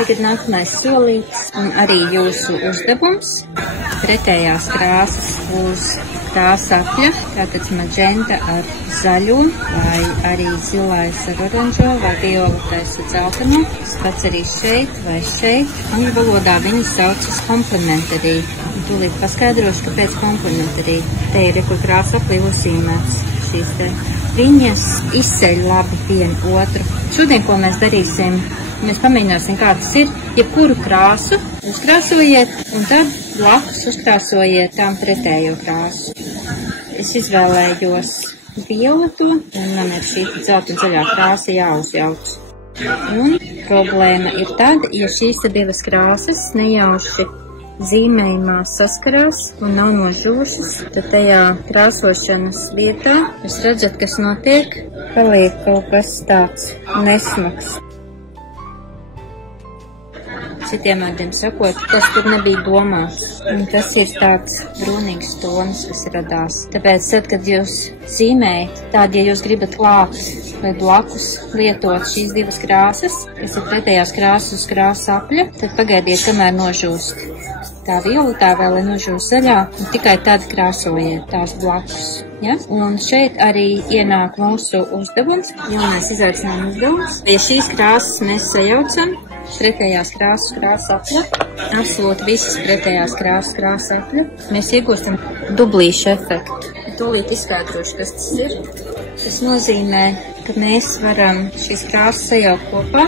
tagad nākamais solīts un arī jūsu uzdevums. Pretējās krāsas uz krāsapļa, tātad maģenta ar zaļu, vai arī zilais ar oranžo, vai violetais ar dzeltenu. Tas pats arī šeit vai šeit. Angļu valodā viņi saucas complementary. Tūlīt paskaidrošu, kāpēc complementary. Te ir kur krāsaplī uzzīmēts šīs te. Viņas izceļ labi vienu otru. Šodien, ko mēs darīsim, mēs pamēģināsim, kā tas ir. Jebkuru krāsu uzkrāsojiet un tad blakus uzkrāsojiet tām pretējo krāsu. Es izvēlējos violeto un man ir šī dzelta un zaļā krāsa jāuzjauc. Un problēma ir tad, ja šīs divas krāsas nejauši zīmējumā saskarās un nav nožūšas, tad tajā krāsošanas vietā jūs redzat, kas notiek, paliek kaut kas tāds nesmags. Citiem vārdiem sakot, tas tur nebija domāts. Un tas ir tāds brūnīgs tonis, kas radās. Tāpēc, tad, kad jūs zīmējat, tādi, ja jūs gribat klāt vai blakus lietot šīs divas krāsas, kas ir pretējās krāsas uz krāsapļa, tad pagaidiet, kamēr nožūst tā violetā vai lai nožūst zaļā, un tikai tad krāsojiet tās blakus. Ja? Un šeit arī ienāk mūsu uzdevums, jaunais izaicinājuma uzdevums. Pie šīs krāsas mēs sajaucam pretējās krāsas krāsapļa, absolūti visas pretējās krāsas krāsapļa. Mēs iegūstam dublīšu efektu. Tūlīt izskaidrošu, kas tas ir. Tas nozīmē, ka mēs varam šīs krāsas sajaukt kopā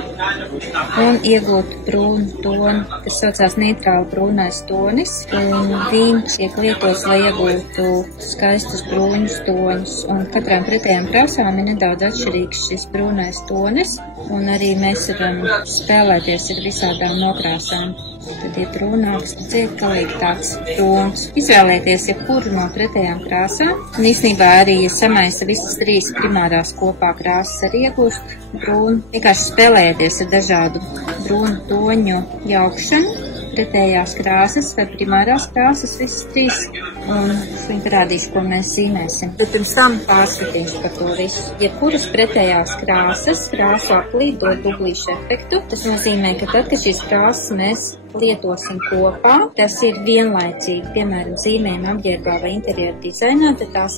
un iegūt brūnu toni, kas saucās neitrāli brūnais tonis. Un viņš tiek lietots, lai iegūtu skaistus brūņus toņus. Un katrām pretējām krāsām ir nedaudz atšķirīgs šis brūnais tonis. Un arī mēs varam spēlēties ar visādām nokrāsām. Tad ir brūnāks, dziet galīgi tāds brūns. Izvēlēties jebkuru no pretējām krāsām. Un īstenībā arī, ja samaisa visas trīs primārās kopā krāsas arī iegūst brūnu. Vienkārši spēlēties ar dažādu brūnu toņu jaukšanu. Pretējās krāsas vai primārās krāsas visas trīs. Un es viņu parādīšu, ko mēs zīmēsim. Bet pirms tam pārskatīšu par to visu. Jebkuras pretējās krāsas krāsaplī dod dublīšu efektu. Tas nozīmē, ka tad, kad šīs krāsas mēs lietosim kopā, tas ir vienlaicīgi, piemēram, zīmējuma apģērbā vai interjera dizainā, tad tās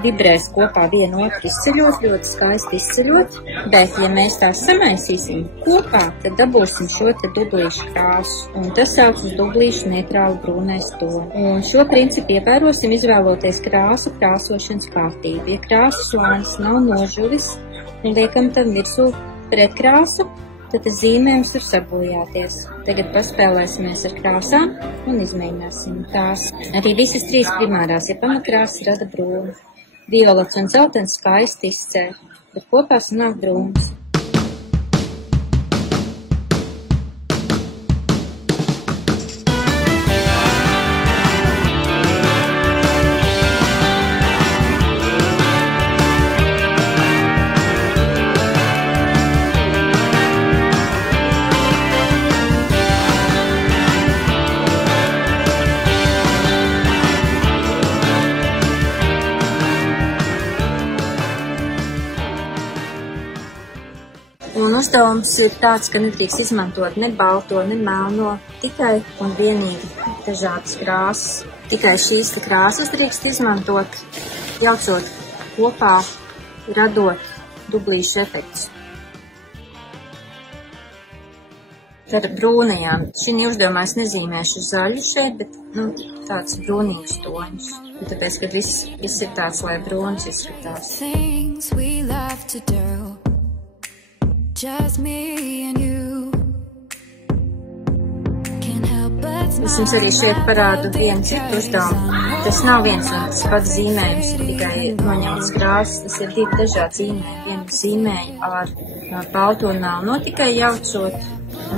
vibrēs kopā vienu otru izceļot, ļoti skaisti izceļot, bet, ja mēs tās samaisīsim kopā, tad dabūsim šo te dublīšu krāsu, un tas sauc uz dublīšu neitrālu brūnais toni. Un šo principu ievērosim, izvēloties krāsu krāsošanas kārtību. Ja krāsu slānis nav nožuvis, un liekam tam virsū pretkrāsu, tad zīmējums var sabojāties. Tagad paspēlēsimies ar krāsām un izmēģināsim tās. Arī visas trīs primārās, ja pamatkrāsas rada brūnu. Violets un dzeltens skaisti izcēl, bet kopā sanāk brūns. Un uzdevums ir tāds, ka nedrīkst izmantot ne balto, ne melno, tikai un vienīgi dažādas krāsas. Tikai šīs krāsas drīkst izmantot, jaucot kopā, radot dublīšu efektus. Ar brūnajām. Šī uzdevumā es nezīmēšu zaļu šeit, bet tāds brūnīgs toņus. Tāpēc, ka viss ir tāds, lai brūns izskatās. Just me and you. Es jums arī šeit parādu vienu citu uzdevumu. Tas nav viens un tas pats zīmējums, tikai noņemts krāsas. Tas ir divi dažādi zīmējumi. Vienu zīmēju ar balto un melno tikai jaucot,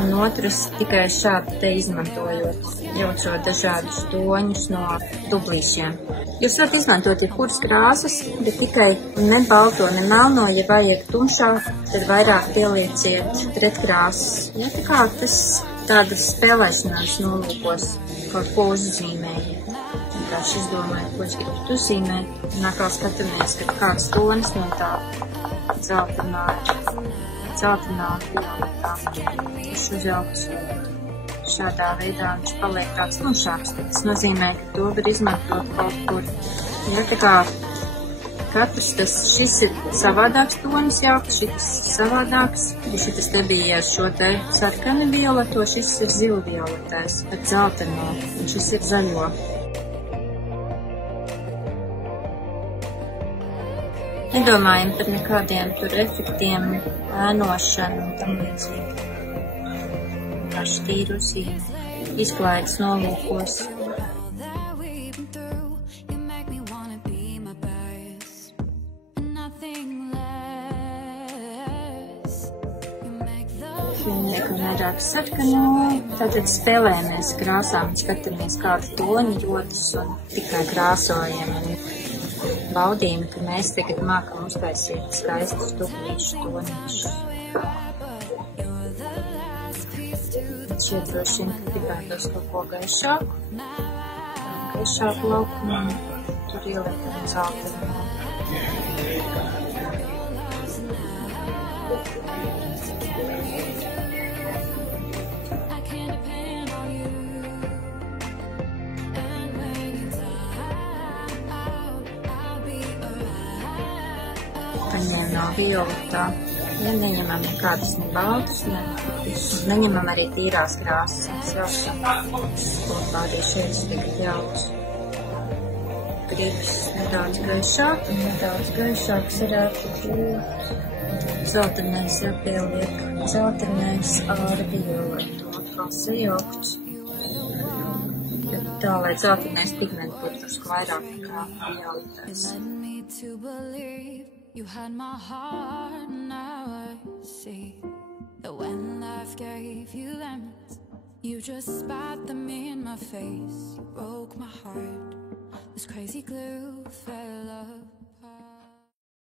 un otrs tikai šādi te izmantojot, jaucot dažādus toņus no dublīšiem. Jūs varat izmantot jebkuras krāsas, bet tikai ne balto, ne melno, ja vajag tumšāk, tad vairāk pielieciet pretkrāsas. Ja, tā kā tas tādas spēlēšanās nolūkos kaut ko uzzīmējiet. Vienkārši izdomājiet, ko es gribu uzzīmēt, un atkal skatāmies, ka kāds tonis no tā dzeltenā. Zeltainā violetā. Viņš uzjaukts šādā veidā, viņš paliek tāds tumšāks. Tas nozīmē, ka to var izmantot kaut kur. Ja, tā kā katrs šis ir savādāks tonis jauks, šis savādāks. Ja šitas te bija šo te sarkani violeto, šis ir zilvioletais ar zeltaino, un šis ir zaļo. Nedomājam par nekādiem tur efektiem, ēnošanu un tam līdzīgi. Vienkārši tīru zīmi, izklaides nolūkos. Neko vairāk sarkano, tātad spēlējamies krāsām, skatāmies kādu toni rodas un tikai krāsojam. Baudījumi, ka mēs tagad mākam uztaisīt skaistus tuplīšu tonīšus. Šeit droši vien, ka gribētos kaut ko gaišāku. Gaišāku laukumu, tur ieliekam zeltainu. Paņēma no violetā. Ja neņemam nekādus ne baltus, neņemam arī tīrās krāsas. Mēs jaušam kopā arī šeit tagad jauks. Gribas nedaudz gaišāk, un nedaudz gaišāks varētu būt. Zeltainais jāpieliek, zeltainais ar violetu, atkal sajaukts. Tā, lai zeltainais pigmenti būtu drusku vairāk nekā violetais. You had my heart, now I see that when life gave you lemons, you just spat them in my face. You broke my heart, this crazy glue fell off.